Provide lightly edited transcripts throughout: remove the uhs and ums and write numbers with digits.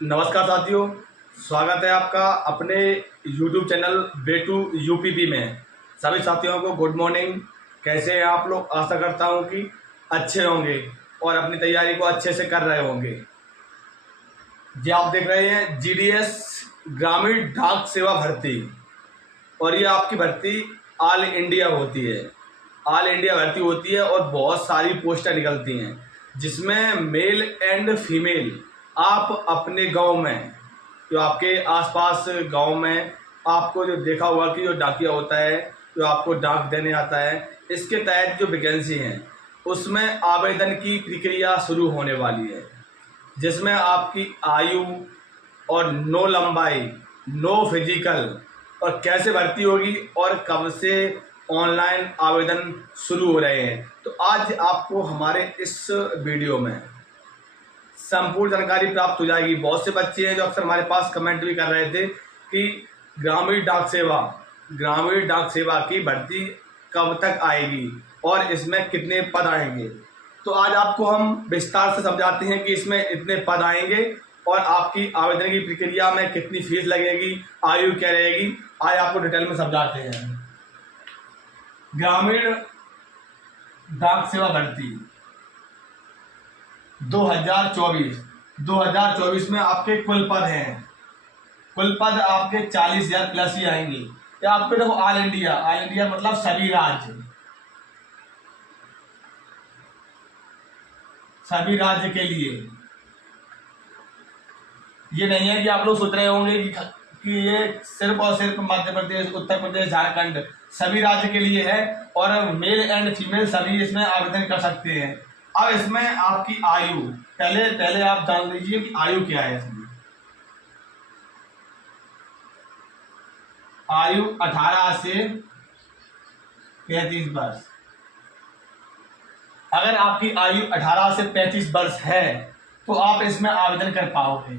नमस्कार साथियों, स्वागत है आपका अपने YouTube channel way to UPP में। सभी साथियों को गुड मॉर्निंग। कैसे हैं आप लोग? आशा करता हूं कि अच्छे होंगे और अपनी तैयारी को अच्छे से कर रहे होंगे। जी, आप देख रहे हैं जीडीएस ग्रामीण डाक सेवा भर्ती, और ये आपकी भर्ती ऑल इंडिया होती है। ऑल इंडिया भर्ती होती है और बहुत सारी पोस्टें निकलती हैं, जिसमें मेल एंड फीमेल आप अपने गांव में, जो आपके आसपास गांव में आपको जो देखा होगा कि जो डाकिया होता है, जो आपको डाक देने आता है, इसके तहत जो वैकेंसी हैं उसमें आवेदन की प्रक्रिया शुरू होने वाली है, जिसमें आपकी आयु और नो लंबाई, नो फिजिकल, और कैसे भर्ती होगी और कब से ऑनलाइन आवेदन शुरू हो रहे हैं। तो आज आपको हमारे इस वीडियो में संपूर्ण जानकारी प्राप्त हो जाएगी। बहुत से बच्चे हैं जो अक्सर हमारे पास कमेंट भी कर रहे थे कि ग्रामीण डाक सेवा की भर्ती कब तक आएगी और इसमें कितने पद आएंगे। तो आज आपको हम विस्तार से समझाते हैं कि इसमें इतने पद आएंगे और आपकी आवेदन की प्रक्रिया में कितनी फीस लगेगी, आयु क्या रहेगी। आज आपको डिटेल में समझाते हैं। ग्रामीण डाक सेवा भर्ती 2024 में आपके कुल पद हैं। कुल पद आपके 40,000 प्लस ही आएंगे। या आपके देखो ऑल इंडिया मतलब सभी राज्य के लिए। ये नहीं है कि आप लोग सोच रहे होंगे कि ये सिर्फ और सिर्फ मध्य प्रदेश, उत्तर प्रदेश, झारखंड, सभी राज्य के लिए है और मेल एंड फीमेल सभी इसमें आवेदन कर सकते हैं। अब इसमें आपकी आयु, पहले आप जान लीजिए कि आयु क्या है। इसमें आयु 18 से 35 वर्ष। अगर आपकी आयु 18 से 35 वर्ष है तो आप इसमें आवेदन कर पाओगे।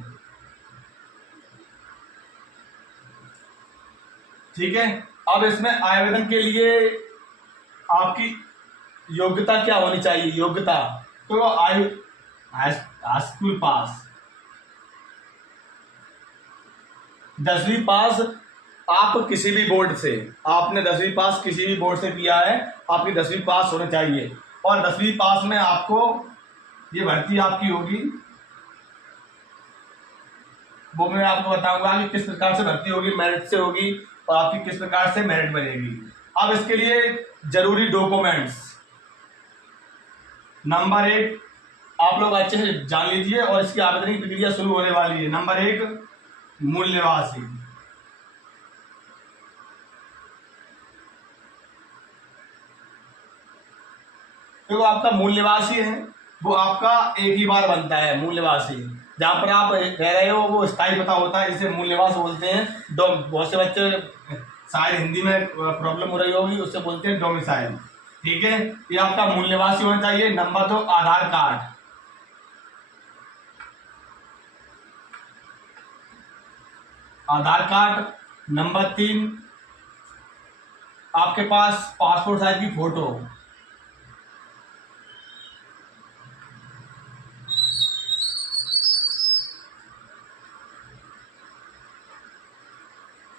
ठीक है। अब इसमें आवेदन के लिए आपकी योग्यता क्या होनी चाहिए? योग्यता तो आयु स्कूल पास, 10वीं पास। आप किसी भी बोर्ड से, आपने 10वीं पास किसी भी बोर्ड से किया है, आपकी 10वीं पास होना चाहिए। और 10वीं पास में आपको ये भर्ती आपकी होगी, वो मैं आपको बताऊंगा कि किस प्रकार से भर्ती होगी। मेरिट से होगी और आपकी किस प्रकार से मेरिट बनेगी। अब इसके लिए जरूरी डॉक्यूमेंट्स, नंबर 1 आप लोग अच्छे से जान लीजिए और इसकी आवेदन की प्रक्रिया शुरू होने वाली है। नंबर 1 मूल निवासी। तो आपका मूल निवासी है, वो आपका एक ही बार बनता है। मूल निवासी जहाँ पर आप रह रहे हो वो स्थायी पता होता है, जिसे मूल निवास बोलते हैं। बहुत से बच्चे शायद हिंदी में प्रॉब्लम हो रही होगी, उससे बोलते हैं डोमिसाइल। ठीक है, ये आपका मूल निवासी होना चाहिए। नंबर 2 आधार कार्ड। नंबर 3 आपके पास पासपोर्ट साइज की फोटो।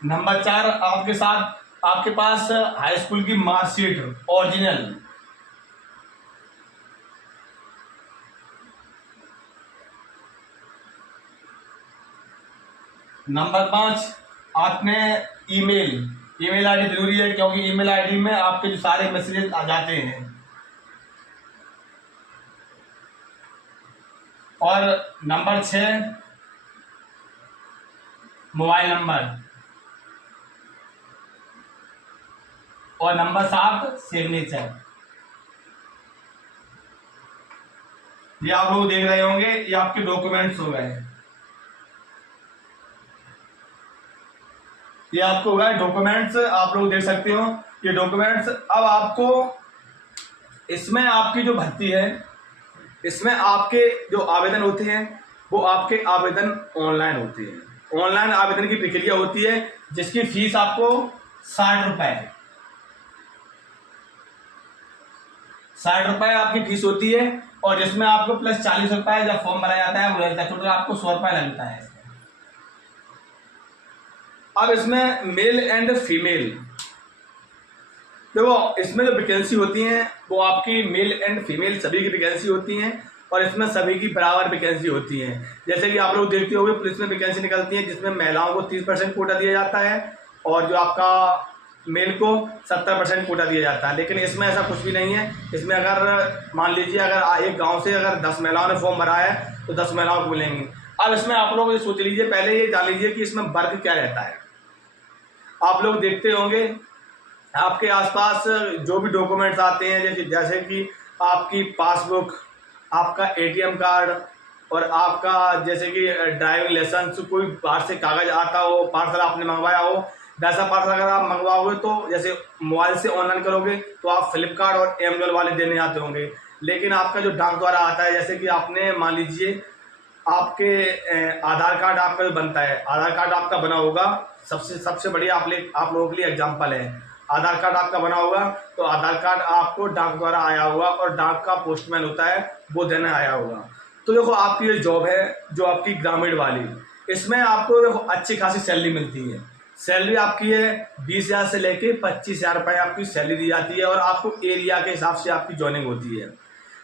नंबर 4 आपके पास हाई स्कूल की मार्कशीट ओरिजिनल। नंबर 5 आपने ईमेल आईडी जरूरी है, क्योंकि ईमेल आईडी में आपके जो सारे मैसेजेस आ जाते हैं। और नंबर 6 मोबाइल नंबर। और नंबर 7 सिग्नेचर। ये आप लोग देख रहे होंगे, ये आपके डॉक्यूमेंट्स हो गए। ये आपको हो गए डॉक्यूमेंट्स, आप लोग देख सकते हो ये डॉक्यूमेंट्स। अब आपको इसमें आपकी जो भर्ती है, इसमें आपके जो आवेदन होते हैं वो आपके आवेदन ऑनलाइन होते हैं। ऑनलाइन आवेदन की प्रक्रिया होती है, जिसकी फीस आपको 60 रुपए 60 रुपये आपकी फीस होती है, और जिसमें आपको प्लस 40 रुपये जब फॉर्म भरा जाता है वो लगता है, टोटल आपको 100 रुपये लगता है। अब इसमें मेल एंड फीमेल, देखो इसमें जो वैकेंसी होती हैं वो आपकी मेल एंड फीमेल सभी की वैकेंसी होती हैं, और इसमें सभी की बराबर वैकेंसी होती हैं। जैसे कि आप लोग देखते होंगे पुलिस में वैकेंसी निकलती है जिसमें महिलाओं को 30% कोटा दिया जाता है, और जो आपका मेल को 70% कोटा दिया जाता है। लेकिन इसमें ऐसा कुछ भी नहीं है। इसमें अगर मान लीजिए अगर एक गांव से अगर 10 महिलाओं ने फॉर्म भरा है तो 10 महिलाओं को मिलेंगी। अब इसमें आप लोग ये सोच लीजिए, पहले ये जान लीजिए कि इसमें वर्ग क्या रहता है। आप लोग देखते होंगे आपके आसपास जो भी डॉक्यूमेंट्स आते हैं, जैसे कि आपकी पासबुक, आपका ATM कार्ड, और आपका जैसे कि ड्राइविंग लाइसेंस, कोई बाहर से कागज आता हो, पार्सल आपने मंगवाया हो, वैसा पार्सल अगर आप मंगवाओगे तो जैसे मोबाइल से ऑनलाइन करोगे तो आप फ्लिपकार्ट और Amazon वाले देने आते होंगे। लेकिन आपका जो डाक द्वारा आता है, जैसे कि आपने मान लीजिए आपके आधार कार्ड आपका जो बनता है, आधार कार्ड आपका बना होगा, सबसे बढ़िया आप लोगों के लिए एग्जाम्पल है, आधार कार्ड आपका बना होगा तो आधार कार्ड आपको डाक द्वारा आया होगा, और डाक का पोस्टमैन होता है वो देने आया होगा। तो देखो आपकी ये जॉब है जो आपकी ग्रामीण वाली, इसमें आपको देखो अच्छी खासी सैलरी मिलती है। सैलरी आपकी है 20,000 से लेके 25,000 रुपये आपकी सैलरी दी जाती है, और आपको एरिया के हिसाब से आपकी ज्वाइनिंग होती है।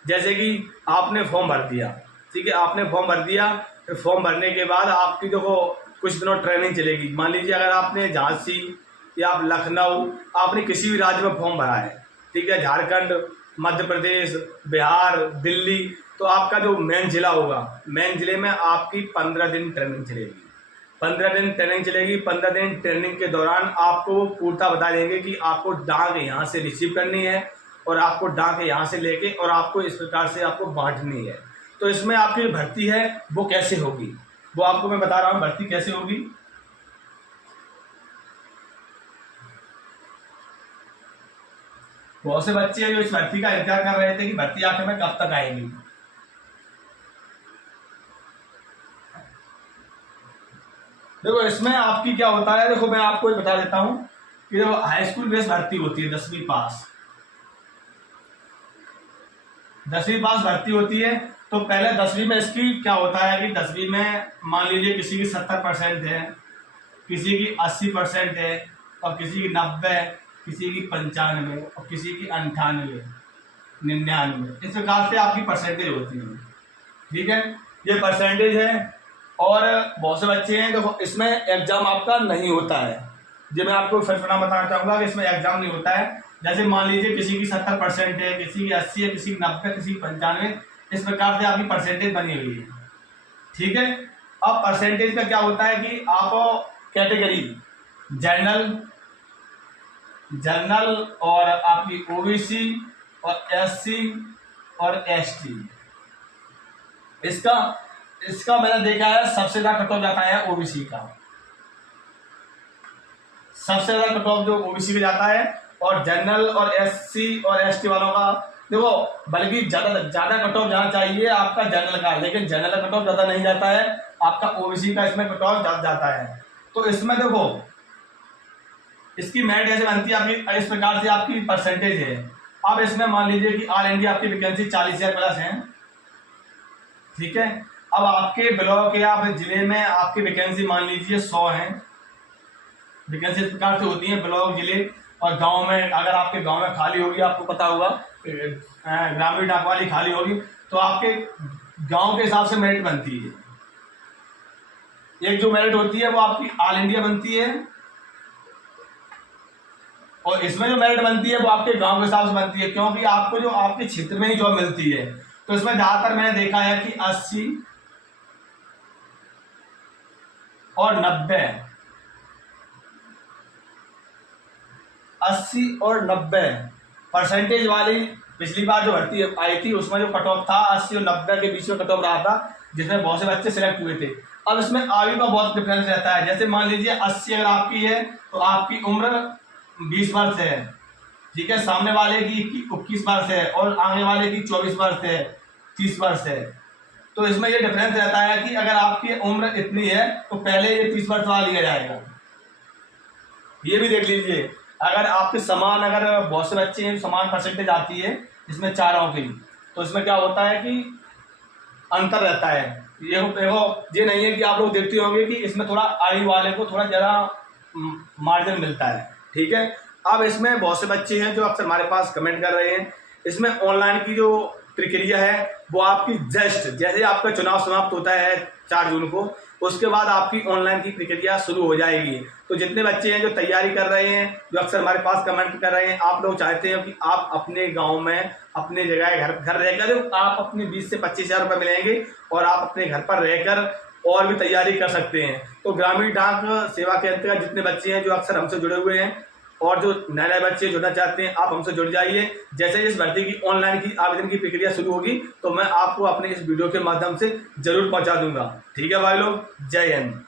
जैसे कि आपने फॉर्म भर दिया, ठीक है, आपने फॉर्म भर दिया, फिर फॉर्म भरने के बाद आपकी देखो कुछ दिनों ट्रेनिंग चलेगी। मान लीजिए अगर आपने झांसी या आप लखनऊ, आपने किसी भी राज्य में फॉर्म भरा है, ठीक है, झारखंड, मध्य प्रदेश, बिहार, दिल्ली, तो आपका जो मेन जिला होगा, मेन जिले में आपकी 15 दिन ट्रेनिंग चलेगी। 15 दिन ट्रेनिंग चलेगी। 15 दिन ट्रेनिंग के दौरान आपको पूर्णतः बता देंगे कि आपको डाक यहाँ से रिसीव करनी है, और आपको डाक यहाँ से लेके और आपको इस प्रकार से आपको बांटनी है। तो इसमें आपकी भर्ती है वो कैसे होगी, वो आपको मैं बता रहा हूँ भर्ती कैसे होगी। बहुत से बच्चे जो इस भर्ती का इंतजार कर रहे थे कि भर्ती आखिर में कब तक आएगी। देखो इसमें आपकी क्या होता है, देखो मैं आपको ये बता देता हूँ कि जो हाई स्कूल बेस भर्ती होती है 10वीं पास, 10वीं पास भर्ती होती है। तो पहले 10वीं में इसकी क्या होता है कि 10वीं में मान लीजिए किसी की 70% है, किसी की 80% है, और किसी की 90, किसी की 95, और किसी की 98, 99, इस प्रकार से आपकी परसेंटेज होती है। ठीक है, ये परसेंटेज है। और बहुत से बच्चे हैं देखो इसमें एग्जाम आपका नहीं होता है, जो मैं आपको फिर बताना चाहूँगा कि इसमें एग्जाम नहीं होता है। जैसे मान लीजिए किसी की 70% है, किसी की 80 है, किसी की 90, किसी की 95, इस प्रकार से आपकी परसेंटेज बनी हुई है। ठीक है, अब परसेंटेज का क्या होता है कि आप कैटेगरी जनरल और आपकी OBC और SC और ST, इसका मैंने देखा है सबसे ज्यादा कट ऑफ जाता है OBC का, सबसे ज्यादा कट ऑफ जो OBC का जाता है, और जनरल और SC और ST वालों का देखो बल्कि ज्यादा कट ऑफ जाना चाहिए आपका जनरल का, लेकिन जनरल का कट ऑफ ज्यादा नहीं जाता है, आपका OBC का इसमें कट ऑफ जाता है। तो इसमें देखो इसकी मेरिट ऐसे बनती है आपकी, इस प्रकार से आपकी परसेंटेज है। अब इसमें मान लीजिए कि ऑल इंडिया आपकी वैकेंसी 40,000 प्लस है। ठीक है, अब आपके ब्लॉक या फिर जिले में आपकी वैकेंसी मान लीजिए 100 है। वैकेंसी इस प्रकार से होती है ब्लॉक, जिले और गांव में। अगर आपके गांव में खाली होगी, आपको पता होगा ग्रामीण डाक वाली खाली होगी, तो आपके गांव के हिसाब से मेरिट बनती है। एक जो मेरिट होती है वो आपकी ऑल इंडिया बनती है, और इसमें जो मेरिट बनती है वो आपके गांव के हिसाब से बनती है, क्योंकि आपको जो आपके क्षेत्र में ही जॉब मिलती है। तो इसमें ज्यादातर मैंने देखा है कि 80 और 90 परसेंटेज वाली पिछली बार जो भर्ती आई थी उसमें जो कट ऑफ था 80 और 90 के बीच में कट ऑफ रहा था, जिसमें बहुत से बच्चे सिलेक्ट हुए थे। अब इसमें आयु का बहुत डिफरेंस रहता है। जैसे मान लीजिए 80 अगर आपकी है तो आपकी उम्र 20 वर्ष है। ठीक है, सामने वाले की 21 वर्ष है, और आगे वाले की 24 वर्ष है, 30 वर्ष है। तो इसमें ये डिफरेंस रहता है कि अगर आपकी उम्र इतनी है तो पहले ये 30 वर्ष वाला लिया जाएगा। ये भी देख लीजिए, अगर आपके समान, अगर बहुत से बच्चे हैं समान परसेंटेज आती है, इसमें 4 अंक की, तो इसमें क्या होता है कि अंतर रहता है। ये नहीं है कि आप लोग देखते होंगे कि इसमें थोड़ा आई वाले को थोड़ा ज़्यादा मार्जिन मिलता है, ठीक है। अब इसमें बहुत से बच्चे हैं जो अक्सर हमारे पास कमेंट कर रहे हैं, इसमें ऑनलाइन की जो प्रक्रिया है वो आपकी जस्ट जैसे आपका चुनाव समाप्त होता है 4 जून को, उसके बाद आपकी ऑनलाइन की प्रक्रिया शुरू हो जाएगी। तो जितने बच्चे हैं जो तैयारी कर रहे हैं, जो अक्सर हमारे पास कमेंट कर रहे हैं, आप लोग चाहते हैं कि आप अपने गांव में अपने जगह घर रहकर आप अपने 20 से 25 हज़ार रुपये मिलेंगे और आप अपने घर पर रहकर और भी तैयारी कर सकते हैं। तो ग्रामीण डाक सेवा के अंतर्गत जितने बच्चे हैं जो अक्सर हमसे जुड़े हुए हैं और जो नए नए बच्चे जुड़ना चाहते हैं, आप हमसे जुड़ जाइए। जैसे इस भर्ती की ऑनलाइन की आवेदन की प्रक्रिया शुरू होगी तो मैं आपको अपने इस वीडियो के माध्यम से जरूर पहुंचा दूंगा। ठीक है भाई लोग, जय हिंद।